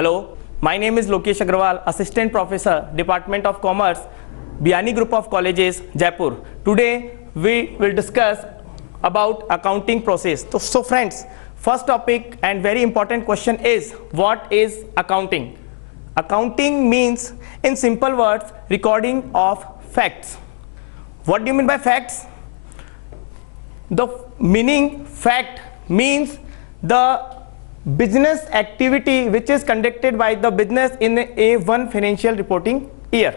Hello, my name is Lokesh Agrawal, Assistant Professor, Department of Commerce, Biani Group of Colleges, Jaipur. Today we will discuss about accounting process. So friends, first topic and very important question is, what is accounting? Accounting means, in simple words, recording of facts. What do you mean by facts? The meaning fact means the business activity which is conducted by the business in a one financial reporting year.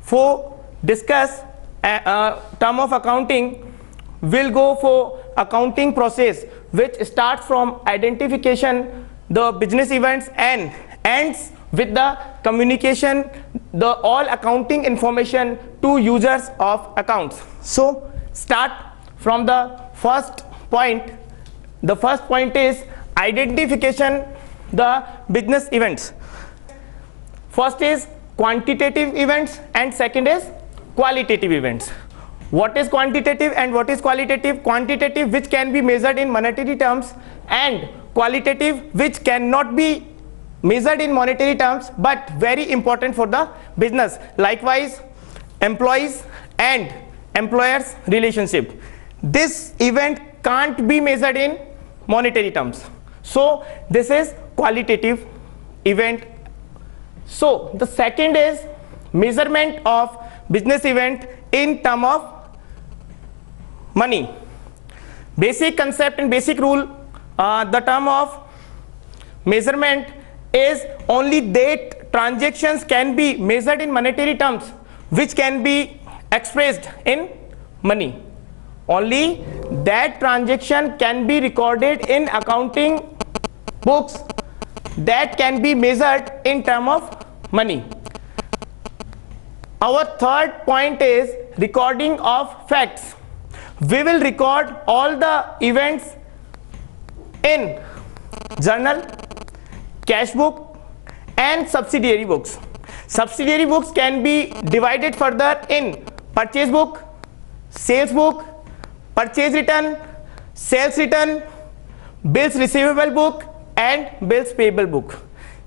For discuss term of accounting, we'll go for accounting process which starts from identification the business events and ends with the communication the all accounting information to users of accounts. So start from the first point. The first point is identification the business events. First is quantitative events and second is qualitative events. What is quantitative and what is qualitative? Quantitative, which can be measured in monetary terms, and qualitative, which cannot be measured in monetary terms but very important for the business. Likewise, employees and employers relationship. This event can't be measured in monetary terms. So this is qualitative event. So the second is measurement of business event in term of money. Basic concept and basic rule, the term of measurement is only that transactions can be measured in monetary terms which can be expressed in money. Only that transaction can be recorded in accounting books that can be measured in terms of money. Our third point is recording of facts. We will record all the events in journal, cash book and subsidiary books. Subsidiary books can be divided further in purchase book, sales book, purchase return, sales return, bills receivable book and bills payable book.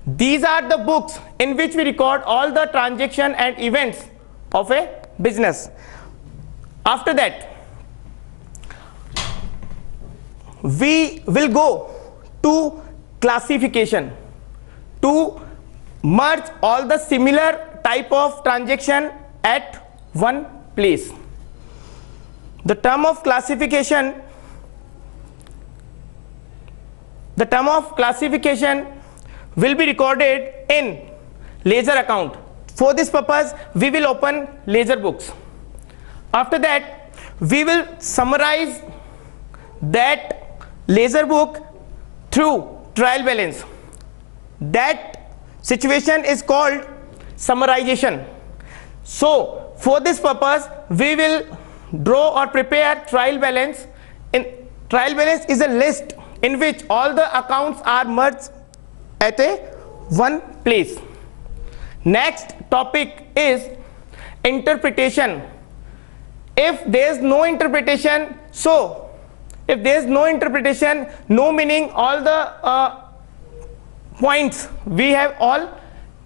These are the books in which we record all the transaction and events of a business. After that, we will go to classification to merge all the similar type of transaction at one place. The term of classification will be recorded in ledger account. For this purpose, we will open ledger books. After that, we will summarize that ledger book through trial balance. That situation is called summarization. So for this purpose, we will draw or prepare trial balance. In trial balance is a list in which all the accounts are merged at a one place. Next topic is interpretation. If there is no interpretation, no meaning, all the points we have all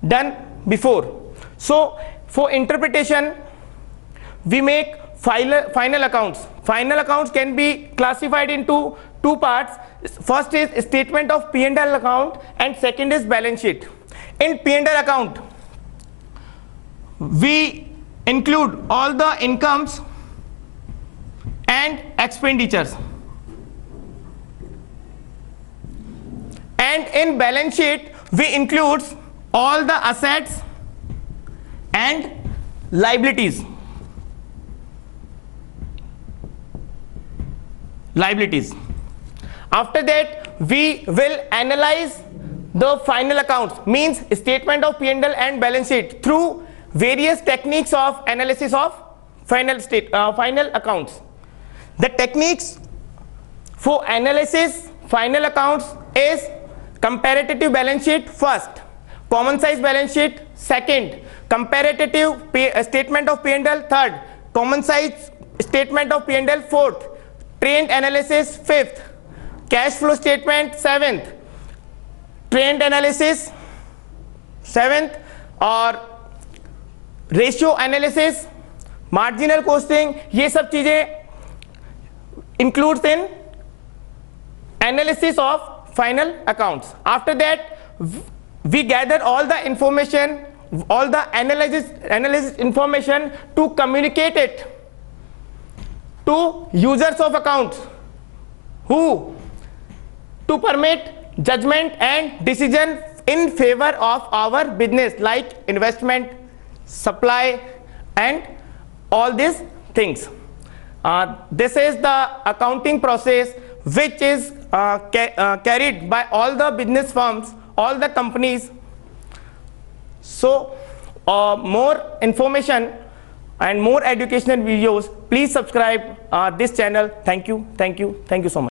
done before. So for interpretation, we make final accounts. Final accounts can be classified into two parts. First is statement of P&L account and second is balance sheet. In P&L account, we include all the incomes and expenditures, and in balance sheet we include all the assets and liabilities. After that, we will analyze the final accounts, means statement of P&L and balance sheet, through various techniques of analysis of final accounts. The techniques for analysis final accounts is comparative balance sheet first, common size balance sheet second, comparative statement of P&L third, common size statement of P&L fourth, trend analysis fifth, cash flow statement seventh, trend analysis 7th और ratio analysis, marginal costing, ये सब चीजें includes in analysis of final accounts. After that, we gather all the information, all the analysis information to communicate it to users of accounts who to permit judgment and decision in favor of our business, like investment, supply, and all these things. This is the accounting process which is carried by all the business firms, all the companies. So more information and more educational videos, please subscribe this channel. Thank you so much.